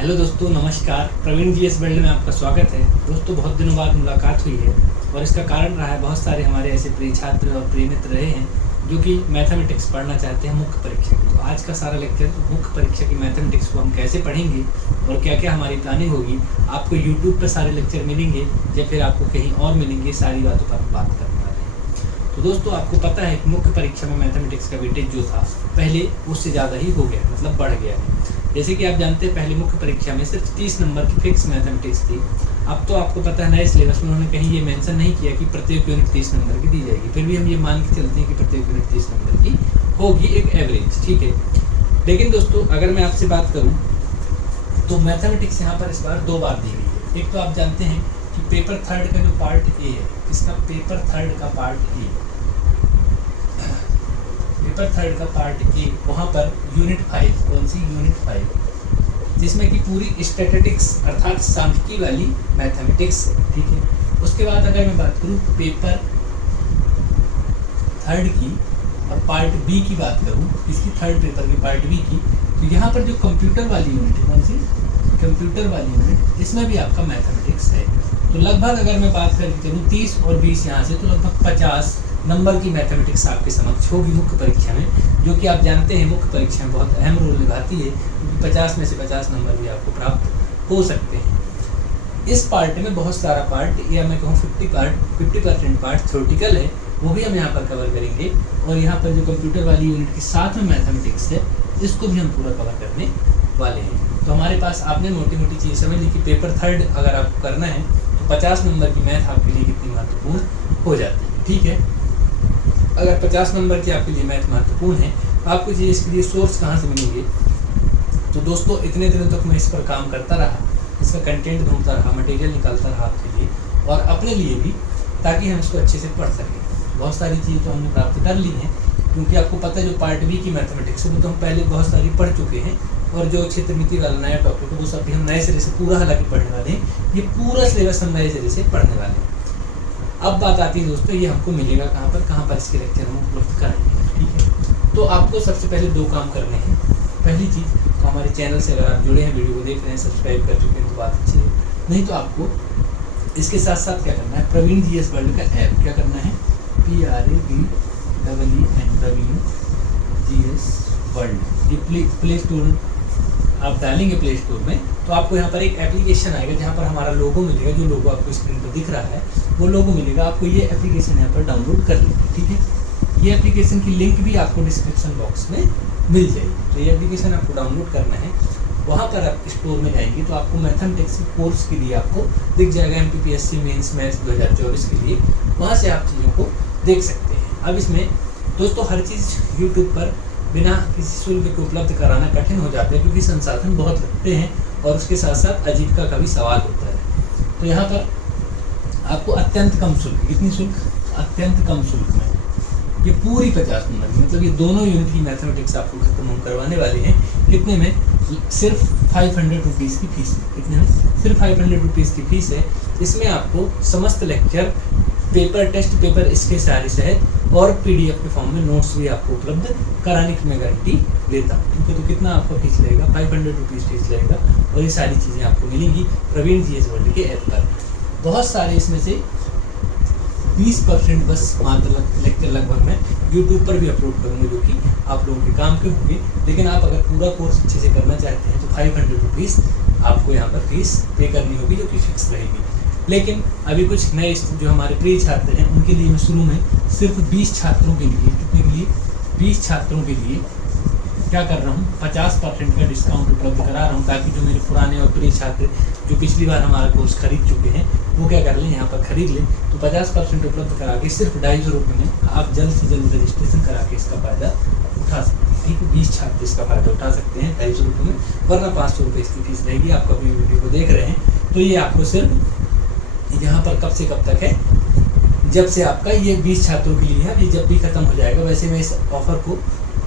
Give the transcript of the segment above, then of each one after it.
Hello दोस्तों, नमस्कार। Praveen G S world में आपका स्वागत है। दोस्तों, बहुत दिनों बाद मुलाकात हुई है और इसका कारण रहा है बहुत सारे हमारे ऐसे प्रिय छात्र और प्रिय मित्र रहे हैं जो कि मैथमेटिक्स पढ़ना चाहते हैं मुख्य परीक्षा की। तो आज का सारा लेक्चर मुख्य परीक्षा की मैथमेटिक्स को हम कैसे पढ़ेंगे और क्या क्या हमारी प्लानिंग होगी, आपको यूट्यूब पर सारे लेक्चर मिलेंगे या फिर आपको कहीं और मिलेंगे, सारी बातों पर हम बात करने वाले हैं। तो दोस्तों, आपको पता है कि मुख्य परीक्षा में मैथमेटिक्स का वेटेज जो था पहले उससे ज़्यादा ही हो गया, मतलब बढ़ गया है। जैसे कि आप जानते हैं पहले मुख्य परीक्षा में सिर्फ 30 नंबर की फिक्स मैथमेटिक्स थी। अब तो आपको पता है नए सिलेबस में उन्होंने कहीं ये मेंशन नहीं किया कि प्रत्येक यूनिट 30 नंबर की दी जाएगी, फिर भी हम ये मान के चलते हैं कि प्रत्येक यूनिट 30 नंबर की होगी, एक एवरेज, ठीक है। लेकिन दोस्तों, अगर मैं आपसे बात करूँ तो मैथमेटिक्स यहाँ पर इस बार 2 बार दी गई है। एक तो आप जानते हैं कि पेपर थर्ड का जो पार्ट ए है, इसका पेपर थर्ड का पार्ट ए, पेपर थर्ड का पार्ट ए, वहाँ पर यूनिट 5, कौन सी यूनिट 5, जिसमें कि पूरी स्टैटिस्टिक्स अर्थात सांख्यिकी वाली मैथमेटिक्स है, ठीक है। उसके बाद अगर मैं बात करूँ पेपर थर्ड की और पार्ट बी की बात करूँ, इसकी थर्ड पेपर की पार्ट बी की, तो यहाँ पर जो कंप्यूटर वाली यूनिट है, कौन सी कंप्यूटर वाली यूनिट, इसमें भी आपका मैथमेटिक्स है। तो लगभग अगर मैं बात करके चलूँ 30 और 20 यहाँ से, तो लगभग 50 नंबर की मैथमेटिक्स आपके समक्ष होगी मुख्य परीक्षा में, जो कि आप जानते हैं मुख्य परीक्षा में बहुत अहम रोल निभाती है, क्योंकि 50 में से 50 नंबर भी आपको प्राप्त हो सकते हैं। इस पार्ट में बहुत सारा पार्ट, या मैं कहूँ 50% पार्ट थ्योरेटिकल है, वो भी हम यहाँ पर कवर करेंगे। और यहाँ पर जो कंप्यूटर वाली यूनिट के साथ में मैथमेटिक्स है, इसको भी हम पूरा कवर करने वाले हैं। तो हमारे पास आपने मोटी मोटी चीज़ समझ ली कि पेपर थर्ड अगर आपको करना है तो 50 नंबर की मैथ आपके लिए कितनी महत्वपूर्ण हो जाती है, ठीक है। अगर 50 नंबर की आपके लिए मैथ महत्वपूर्ण है, आपको चाहिए इसके लिए सोर्स कहाँ से मिलेंगे। तो दोस्तों, इतने दिनों तक मैं इस पर काम करता रहा, इसका कंटेंट ढूंढता रहा, मटेरियल निकालता रहा आपके लिए और अपने लिए भी, ताकि हम इसको अच्छे से पढ़ सकें। बहुत सारी चीज़ें तो हमने प्राप्त कर ली हैं, क्योंकि आपको पता है जो पार्ट बी की मैथमेटिक्स है वो तो हम पहले बहुत सारी पढ़ चुके हैं, और जो क्षेत्रमिति वाला नया टॉपिक है वो सब भी हम नए सिरे से पूरा हालांकि पढ़ने वाले हैं। ये पूरा सिलेबस हम नए सिरे से पढ़ने वाले हैं। अब बात आती है दोस्तों, ये हमको मिलेगा कहाँ पर इसके लेक्चर हम उपलब्ध कराएंगे, ठीक है। तो आपको सबसे पहले 2 काम करने हैं। पहली चीज़, तो हमारे चैनल से अगर आप जुड़े हैं, वीडियो को देख रहे हैं, सब्सक्राइब कर चुके हैं तो बात अच्छी है, नहीं तो आपको इसके साथ साथ क्या करना है, प्रवीण जी एस वर्ल्ड का ऐप क्या करना है, PRAVEEN प्रवीण GS वर्ल्ड, ये प्ले स्टोर आप डालेंगे प्ले स्टोर में, तो आपको यहाँ पर एक एप्लीकेशन आएगा जहाँ पर हमारा लोगो मिलेगा। जो लोगो आपको स्क्रीन पर दिख रहा है वो लोगो मिलेगा, आपको ये एप्लीकेशन यहाँ पर डाउनलोड कर लेंगे, ठीक है। ये एप्लीकेशन की लिंक भी आपको डिस्क्रिप्शन बॉक्स में मिल जाएगी। तो ये एप्लीकेशन आपको डाउनलोड करना है, वहाँ पर आप स्टोर में जाएंगे तो आपको मैथमेटिक्स कोर्स के लिए आपको दिख जाएगा MPPSC मेंस मैथ्स 2024 के लिए, वहाँ से आप चीज़ों को देख सकते हैं। अब इसमें दोस्तों हर चीज़ यूट्यूब पर बिना किसी शुल्क के उपलब्ध कराना कठिन हो जाता है, क्योंकि संसाधन बहुत लगते हैं और उसके साथ साथ आजीविका का भी सवाल होता है। तो यहाँ पर आपको अत्यंत कम शुल्क, कितनी शुल्क, अत्यंत कम शुल्क में ये पूरी 50 नंबर की, मतलब ये दोनों यूनिट की मैथमेटिक्स आपको खत्म हम करवाने वाले हैं। कितने में, सिर्फ 500 रुपीज़ की फीस में, कितने में, सिर्फ 500 रुपीज़ की फीस है। इसमें आपको समस्त लेक्चर, पेपर टेस्ट पेपर इसके सारे सहित और PDF के फॉर्म में नोट्स भी आपको उपलब्ध कराने की मैं गारंटी देता हूँ, ठीक है। तो कितना आपका फीस लगेगा, 500 रुपीज़ फीस लगेगा, और ये सारी चीज़ें आपको मिलेंगी प्रवीण GS वर्ल्ड के ऐप पर। बहुत सारे इसमें से 20% बस मात्र लेक्चर लगभग मैं यूट्यूब पर भी अपलोड करूँगा, जो कि आप लोगों के काम के होंगे। लेकिन आप अगर पूरा कोर्स अच्छे से करना चाहते हैं तो 500 रुपीज़ आपको यहाँ पर फीस पे करनी होगी, जो कि फिक्स रहेगी। लेकिन अभी कुछ नए जो हमारे प्रिय छात्र हैं उनके लिए मैं शुरू में सिर्फ 20 छात्रों के लिए, कितने के लिए, 20 छात्रों के लिए क्या कर रहा हूँ, 50% का डिस्काउंट उपलब्ध करा रहा हूँ, ताकि जो मेरे पुराने और प्रिय छात्र जो पिछली बार हमारा कोर्स खरीद चुके हैं वो क्या कर लें, यहाँ पर खरीद लें। तो 50% उपलब्ध करा के सिर्फ 250 रुपये में आप जल्द से जल्द रजिस्ट्रेशन करा के इसका फ़ायदा उठा सकते हैं, ठीक है। 20 छात्र इसका फ़ायदा उठा सकते हैं 250 रुपये में, वरना 500 रुपये इसकी फीस रहेगी। आप कभी वीडियो को देख रहे हैं तो ये आपको सिर्फ यहाँ पर कब से कब तक है, जब से आपका ये 20 छात्रों के लिए है, ये जब भी ख़त्म हो जाएगा। वैसे मैं इस ऑफ़र को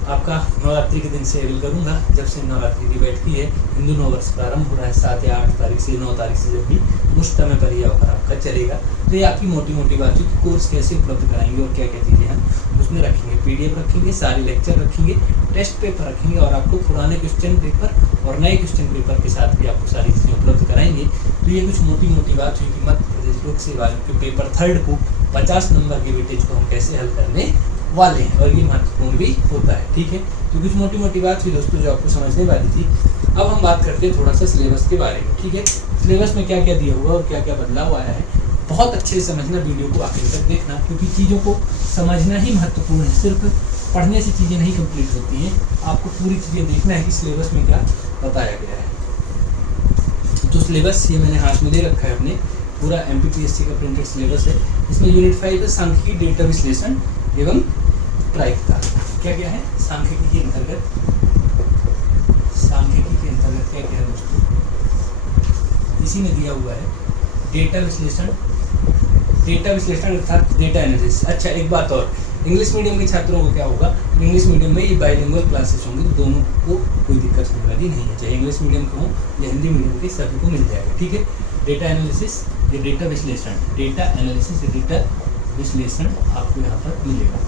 आपका नवरात्रि के दिन से अवेल करूँगा, जब से नवरात्रि की बैठती है, हिंदू नववर्ष प्रारंभ हो रहा है 7 या 8 तारीख से, 9 तारीख से, जब भी उस समय पर यह ऑफर आपका चलेगा। तो ये आपकी मोटी मोटी बात है कि कोर्स कैसे उपलब्ध कराएंगे और क्या क्या चीज़ें हम उसमें रखेंगे। PDF रखेंगे, सारे लेक्चर रखेंगे, टेस्ट पेपर रखेंगे, और आपको पुराने क्वेश्चन पेपर और नए क्वेश्चन पेपर के साथ भी आपको ये कुछ मोटी मोटी बात हुई कि मध्य प्रदेश लोक सेवा आयोग के पेपर 3 को 50 नंबर के वेटेज को हम कैसे हल करने वाले हैं, और ये महत्वपूर्ण भी होता है। ठीक है, तो कुछ मोटी मोटी बात हुई दोस्तों जो आपको समझने वाली थी। अब हम बात करते हैं थोड़ा सा सिलेबस के बारे में। ठीक है, सिलेबस में क्या क्या दिया हुआ और क्या क्या बदलाव आया है, बहुत अच्छे से समझना, वीडियो को आखिर तक देखना, क्योंकि चीज़ों को समझना ही महत्वपूर्ण है। सिर्फ पढ़ने से चीज़ें नहीं कंप्लीट होती हैं, आपको पूरी चीज़ें देखना है कि सिलेबस में क्या बताया गया है। तो सिलेबस ये मैंने हाथ में दे रखा है अपने, पूरा MPPSC का प्रिंटेड सिलेबस है। इसमें यूनिट 5 है सांख्यिकी, डेटा विश्लेषण एवं प्रायिकता। क्या क्या है सांख्यिकी के अंतर्गत, सांख्यिकी के अंतर्गत क्या क्या है दोस्तों, इसी में दिया हुआ है डेटा विश्लेषण, डेटा विश्लेषण अर्थात डेटा एनालिसिस। अच्छा एक बात और, इंग्लिश मीडियम के छात्रों को क्या होगा, इंग्लिश मीडियम में ये बाइलिंगुअल क्लासेस होंगी, तो दोनों को कोई दिक्कत होने वाली नहीं है, चाहे इंग्लिश मीडियम के हो या हिंदी मीडियम के, सभी को मिल जाएगा। ठीक है, डेटा एनालिसिस या डेटा विश्लेषण, डेटा एनालिसिस या डेटा विश्लेषण आपको यहाँ पर मिलेगा।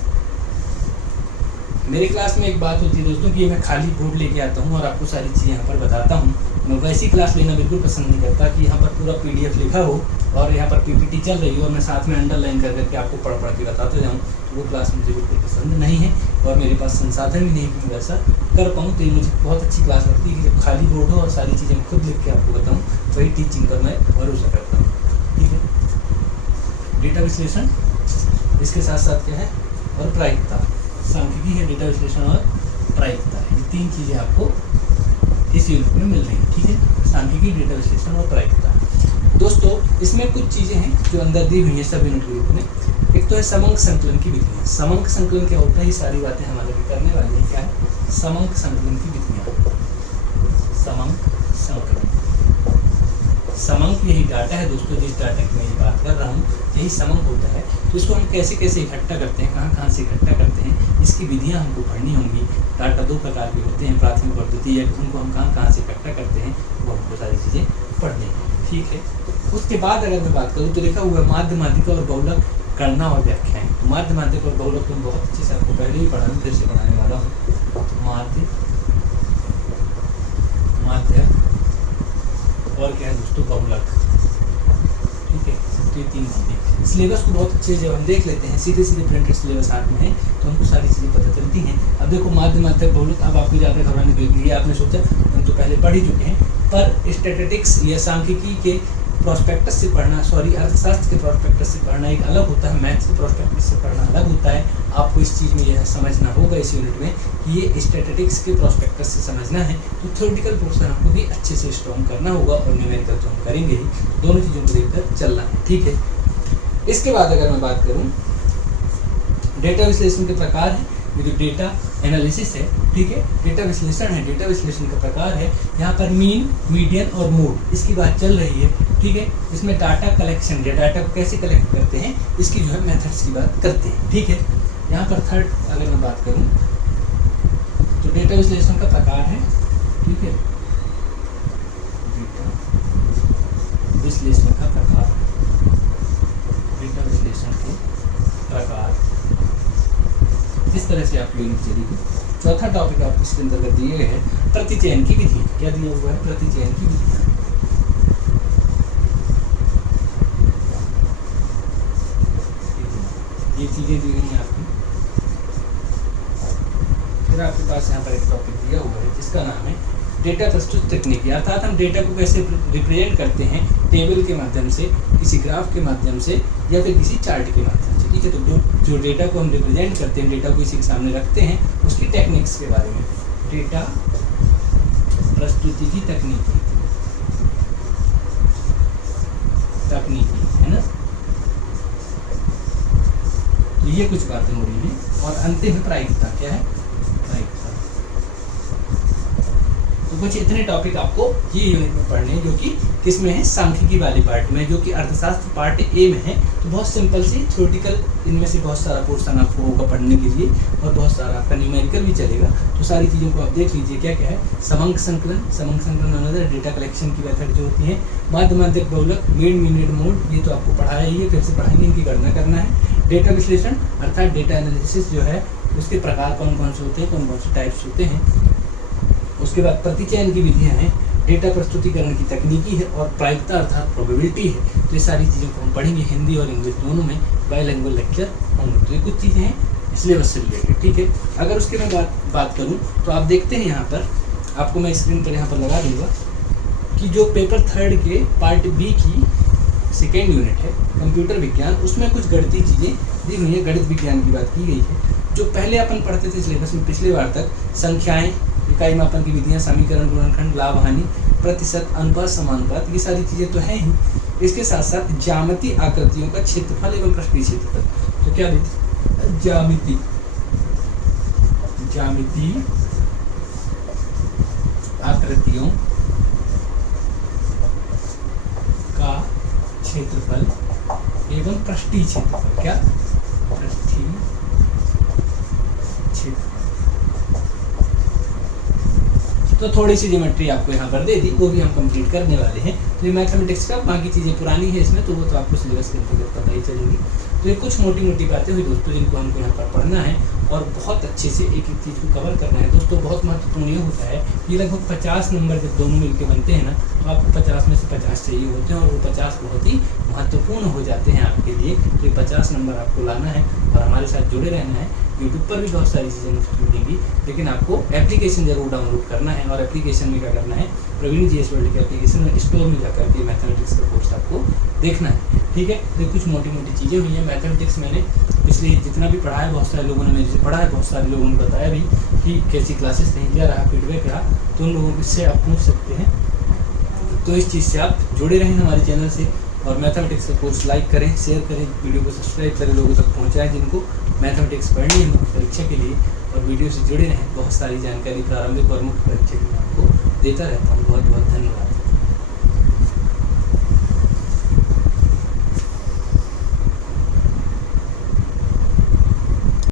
मेरी क्लास में एक बात होती है दोस्तों कि मैं खाली बोर्ड लेके आता हूँ और आपको सारी चीज़ें यहाँ पर बताता हूँ। मैं वैसी क्लास लेना बिल्कुल पसंद नहीं करता कि यहाँ पर पूरा PDF लिखा हो और यहाँ पर PPT चल रही हो और मैं साथ में अंडरलाइन कर करके आपको पढ़ के बताते जाऊँ, तो वो क्लास मुझे बिल्कुल पसंद नहीं है और मेरे पास संसाधन भी नहीं कि वैसा कर पाऊँ। तो ये मुझे बहुत अच्छी क्लास लगती है कि जब खाली बोर्ड हो और सारी चीज़ें खुद लिख के आपको बताऊँ, वही टीचिंग पर मैं भरोसा करता हूँ। ठीक है, डेटा विश्लेषण, इसके साथ साथ क्या है, और प्रायिकता, सांख्यिकी है, डेटा विश्लेषण और प्रायिकता, ये 3 चीज़ें आपको इस यूनिट में मिल रही है। ठीक है, सांख्यिकी, डेटा विश्लेषण और प्रायिकता। दोस्तों इसमें कुछ चीज़ें हैं जो अंदर दी हुई हैं सब यूनिट के रूप में। एक तो है समंक संकलन की विधियाँ। समंक संकलन क्या होता है, ये सारी बातें हमारे भी करने वाली हैं। क्या है समंक संकलन की विधियाँ, समंक संकलन, समंक यही डाटा है दोस्तों, जिस डाटा की मैं ये बात कर रहा हूँ यही समंक होता है। तो इसको हम कैसे कैसे इकट्ठा करते हैं, कहाँ कहाँ से इकट्ठा करते हैं, इसकी विधियाँ हमको पढ़नी होंगी। डाटा 2 प्रकार के होते हैं, प्राथमिक और द्वितीय, उनको हम कहाँ कहाँ से इकट्ठा करते हैं, वो हमको सारी चीज़ें पढ़नी है। ठीक है, उसके बाद अगर मैं बात करूँ तो लिखा हुआ है माध्य, माध्यिका और बहुलक, गणना और व्याख्याएं। तो माध्य, माध्यिका और बहुलक तुम बहुत अच्छे से आपको पहले ही पढ़ा, फिर से पढ़ाने वाला हूँ। माध्य, माध्य और क्या है दोस्तों, बहुलक। ठीक है, तो ये 3 चीज़ें। सिलेबस को बहुत अच्छे से जब हम देख लेते हैं, सीधे सीधे प्रिंटेड सिलेबस हाथ में है, तो हमको सारी चीज़ें पता चलती हैं। अब देखो माध्य, माध्यिक, बहुलक, अब आपको ज़्यादा घबराने की जरूरत नहीं है। आपने सोचा हम तो पहले पढ़ ही चुके हैं, पर स्टैटिस्टिक्स या सांख्यिकी के प्रोस्पेक्टस से पढ़ना, अर्थशास्त्र के प्रोस्पेक्टस से पढ़ना एक अलग होता है, मैथ्स के प्रोस्पेक्टस से पढ़ना अलग होता है। आपको इस चीज़ में यह समझना होगा इस यूनिट में कि ये स्टैटिस्टिक्स के प्रोस्पेक्टस से समझना है, तो थ्योरेटिकल पोर्शन हमको भी अच्छे से स्ट्रॉन्ग करना होगा और न्यूमेरिकल तो हम करेंगे ही, दोनों चीज़ों को देखकर चलना है। ठीक है, इसके बाद अगर मैं बात करूँ, डेटा विश्लेषण के प्रकार है, ये जो डेटा एनालिसिस है, ठीक है, डेटा विश्लेषण है, डेटा विश्लेषण का प्रकार है। यहाँ पर मीन, मीडियन और मोड, इसकी बात चल रही है। ठीक है, इसमें डाटा कलेक्शन या डाटा को कैसे कलेक्ट करते हैं, इसकी जो है मेथड्स की बात करते हैं। ठीक है, यहाँ पर थर्ड अगर मैं बात करूँ तो डेटा विश्लेषण का प्रकार है। ठीक है, डेटा विश्लेषण का प्रकार, डेटा विश्लेषण के प्रकार, इस तरह से आपकी यूनिट चलेगी। चौथा टॉपिक आपको इसके अंतर्गत दिए गए हैं प्रतिचयन की विधि। क्या दिया हुआ है, प्रतिचयन की विधि। ये चीजें दी गई हैं आपको। फिर आपके पास यहाँ पर एक टॉपिक दिया हुआ है जिसका नाम है डेटा प्रस्तुत तकनीकी, अर्थात हम डेटा को कैसे रिप्रेजेंट करते हैं, टेबल के माध्यम से, किसी ग्राफ के माध्यम से या फिर किसी चार्ट के माध्यम से। ठीक है, तो जो डेटा को हम रिप्रेजेंट करते हैं, डेटा को किसी के सामने रखते हैं, उसकी टेक्निक्स के बारे में, डेटा प्रस्तुति की तकनीकी है ना। तो ये कुछ बातें हो रही हैं और अंतिम है प्रायिकता। क्या है, प्रायिकता। तो कुछ इतने टॉपिक आपको ये यूनिट में पढ़ने हैं, जो कि किसमें है, सांख्यिकी वाले पार्ट में, जो कि अर्थशास्त्र पार्ट ए में है। तो बहुत सिंपल सी थ्योरेटिकल, इनमें से बहुत सारा पोर्शन आपको होगा पढ़ने के लिए और बहुत सारा आपका न्यूमेरिकल भी चलेगा। तो सारी चीज़ों को आप देख लीजिए। क्या क्या है, समंक संकलन, समंक संकलन अनदर डेटा कलेक्शन की मेथड जो होती है, माध्य, माध्यिक, बहुलक, मीन, मीनेड, मोड, ये तो आपको पढ़ाया ही है, फिर से पढ़ाएंगे, इनकी गणना करना है। डेटा विश्लेषण अर्थात डेटा एनालिसिस जो है, उसके प्रकार कौन कौन से होते हैं, कौन कौन से टाइप्स होते हैं। उसके बाद प्रतिचयन की विधियाँ हैं, डेटा प्रस्तुतिकरण की तकनीकी है और प्रायिकता अर्थात प्रोबेबिलिटी है। तो ये सारी चीज़ों को हम पढ़ेंगे हिंदी और इंग्लिश दोनों में, बाइलिंगुअल लेक्चर होंगे। तो ये कुछ चीज़ें हैं सिलेबस से रिलेटेड, ठीक है। अगर उसके मैं बात करूँ तो आप देखते हैं यहाँ पर, आपको मैं स्क्रीन पर यहाँ पर लगा दूँगा कि जो पेपर 3 के पार्ट बी की सेकेंड यूनिट है कंप्यूटर विज्ञान, उसमें कुछ गणितीय चीज़ें दी हुई है, गणित विज्ञान की बात की गई है। जो पहले अपन पढ़ते थे सिलेबस में पिछले बार तक, संख्याएं, इकाई मापन की विधियां, समीकरण, गुणनखंड, लाभ हानि, प्रतिशत, अनुपात, समानुपात, ये सारी चीज़ें तो हैं ही। इसके साथ साथ ज्यामितीय आकृतियों का क्षेत्रफल एवं पृष्ठीय क्षेत्रफल। तो क्या देते, ज्यामितीय आकृतियों का क्षेत्रफल एवं पृष्ठीय क्षेत्रफल, क्या पृष्ठीय क्षेत्रफल। तो थोड़ी सी ज्योमेट्री आपको यहाँ पर दे दी, वो भी हम कंप्लीट करने वाले हैं। तो ये मैथमेटिक्स का, बाकी चीज़ें पुरानी है इसमें, तो वो तो आपको सिलेबस के अंतर्गत पता ही चलेगी। तो ये कुछ मोटी मोटी बातें हुई दोस्तों, जिनको हमको यहाँ पर पढ़ना है और बहुत अच्छे से एक एक चीज़ को कवर करना है। दोस्तों बहुत महत्वपूर्ण ये होता है कि लगभग 50 नंबर जब दोनों मिलके बनते हैं ना, तो आपको 50 में से 50 चाहिए होते हैं, और वो 50 बहुत ही महत्वपूर्ण हो जाते हैं आपके लिए। तो ये 50 नंबर आपको लाना है और हमारे साथ जुड़े रहना है। यूट्यूब पर भी बहुत सारी चीज़ें मुफ्त मिलेंगी, लेकिन आपको एप्लीकेशन जरूर डाउनलोड करना है। और एप्लीकेशन में क्या करना है, प्रवीण जीएस वर्ल्ड के एप्लीकेशन में स्टोर में जाकर के मैथमेटिक्स का कोर्स आपको देखना है, ठीक है। तो कुछ मोटी मोटी चीज़ें हुई हैं। मैथमेटिक्स मैंने पिछले जितना भी पढ़ा है, बहुत सारे लोगों ने मेरे से पढ़ा है, बहुत सारे लोगों ने बताया भी कि कैसी क्लासेस नहीं, क्या रहा फीडबैक रहा, तो उन लोगों से आप पूछ सकते हैं। तो इस चीज़ से आप जुड़े रहें हमारे चैनल से, और मैथमेटिक्स का कोर्स लाइक करें, शेयर करें, वीडियो को सब्सक्राइब करें, लोगों तक पहुंचाएं जिनको मैथमेटिक्स पढ़नी है मुख्य परीक्षा के लिए, और वीडियो से जुड़े रहें। बहुत सारी जानकारी प्रारंभिक और मुख्य परीक्षा की मैं आपको देता रहता हूँ। बहुत